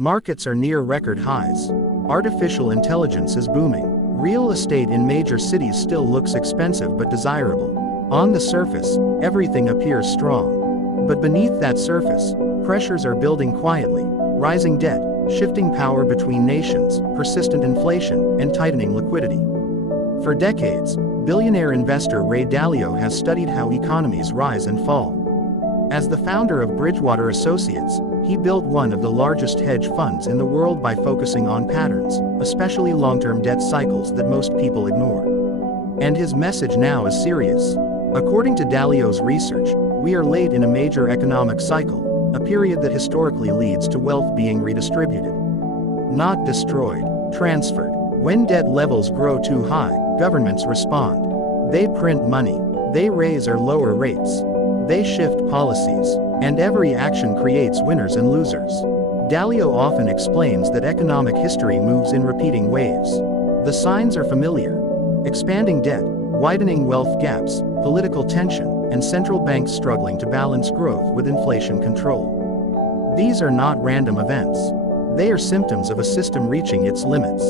Markets are near record highs. Artificial intelligence is booming. Real estate in major cities still looks expensive but desirable. On the surface, everything appears strong. But beneath that surface, pressures are building quietly: rising debt, shifting power between nations, persistent inflation, and tightening liquidity. For decades, billionaire investor Ray Dalio has studied how economies rise and fall. As the founder of Bridgewater Associates, he built one of the largest hedge funds in the world by focusing on patterns, especially long-term debt cycles that most people ignore. And his message now is serious. According to Dalio's research, we are late in a major economic cycle, a period that historically leads to wealth being redistributed, not destroyed, transferred. When debt levels grow too high, governments respond. They print money. They raise or lower rates. They shift policies. And every action creates winners and losers. Dalio often explains that economic history moves in repeating waves. The signs are familiar: expanding debt, widening wealth gaps, political tension, and central banks struggling to balance growth with inflation control. These are not random events. They are symptoms of a system reaching its limits.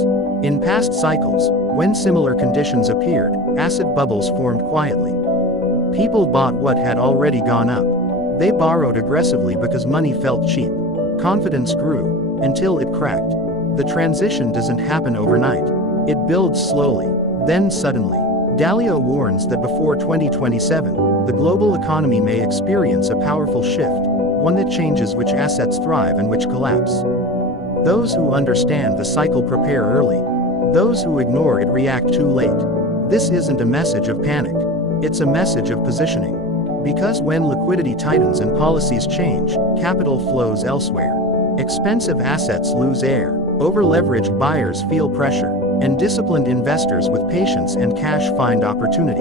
In past cycles, when similar conditions appeared, asset bubbles formed quietly. People bought what had already gone up. They borrowed aggressively because money felt cheap. Confidence grew, until it cracked. The transition doesn't happen overnight. It builds slowly, then suddenly. Dalio warns that before 2027, the global economy may experience a powerful shift, one that changes which assets thrive and which collapse. Those who understand the cycle prepare early. Those who ignore it react too late. This isn't a message of panic. It's a message of positioning. Because when liquidity tightens and policies change, capital flows elsewhere. Expensive assets lose air, over-leveraged buyers feel pressure, and disciplined investors with patience and cash find opportunity.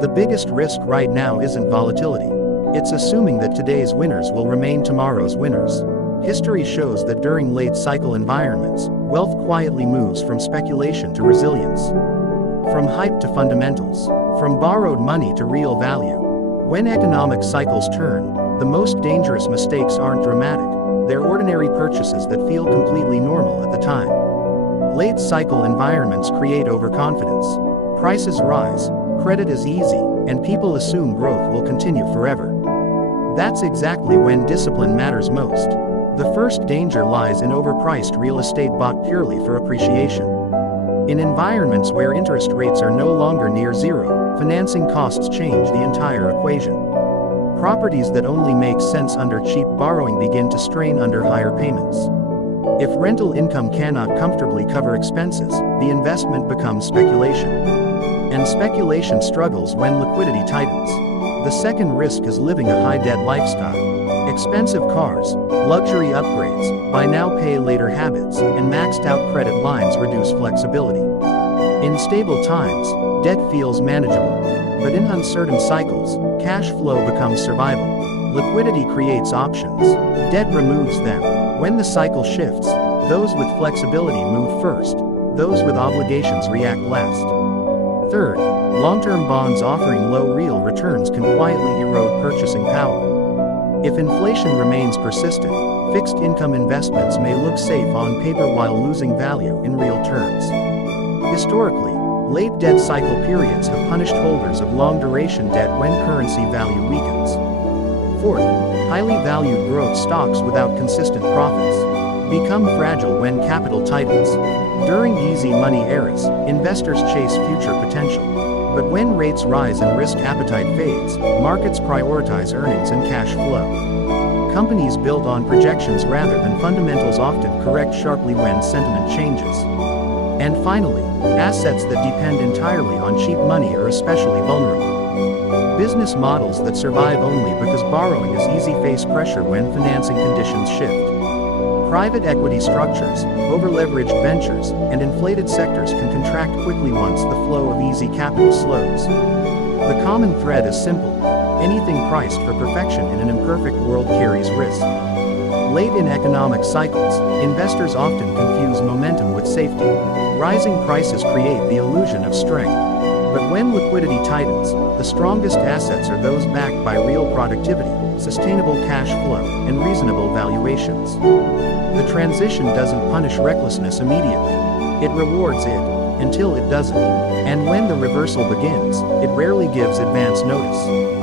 The biggest risk right now isn't volatility. It's assuming that today's winners will remain tomorrow's winners. History shows that during late cycle environments, wealth quietly moves from speculation to resilience, from hype to fundamentals, from borrowed money to real value. When economic cycles turn, the most dangerous mistakes aren't dramatic. They're ordinary purchases that feel completely normal at the time. Late cycle environments create overconfidence. Prices rise, credit is easy, and people assume growth will continue forever. That's exactly when discipline matters most. The first danger lies in overpriced real estate bought purely for appreciation. In environments where interest rates are no longer near zero, financing costs change the entire equation. Properties that only make sense under cheap borrowing begin to strain under higher payments. If rental income cannot comfortably cover expenses, the investment becomes speculation. And speculation struggles when liquidity tightens. The second risk is living a high-debt lifestyle. Expensive cars, luxury upgrades, buy now pay later habits, and maxed out credit lines reduce flexibility. In stable times, debt feels manageable. But in uncertain cycles, cash flow becomes survival. Liquidity creates options. Debt removes them. When the cycle shifts, those with flexibility move first. Those with obligations react last. Third, long-term bonds offering low real returns can quietly erode purchasing power. If inflation remains persistent, fixed income investments may look safe on paper while losing value in real terms. Historically, late debt cycle periods have punished holders of long-duration debt when currency value weakens. Fourth, highly valued growth stocks without consistent profits become fragile when capital tightens. During easy money eras, investors chase future potential. But when rates rise and risk appetite fades, markets prioritize earnings and cash flow. Companies built on projections rather than fundamentals often correct sharply when sentiment changes. And finally, assets that depend entirely on cheap money are especially vulnerable. Business models that survive only because borrowing is easy face pressure when financing conditions shift. Private equity structures, over-leveraged ventures, and inflated sectors can contract quickly once the flow of easy capital slows. The common thread is simple: anything priced for perfection in an imperfect world carries risk. Late in economic cycles, investors often confuse momentum with safety. Rising prices create the illusion of strength. But when liquidity tightens, the strongest assets are those backed by real productivity. sustainable cash flow, and reasonable valuations. The transition doesn't punish recklessness immediately. It rewards it, until it doesn't. And when the reversal begins, it rarely gives advance notice.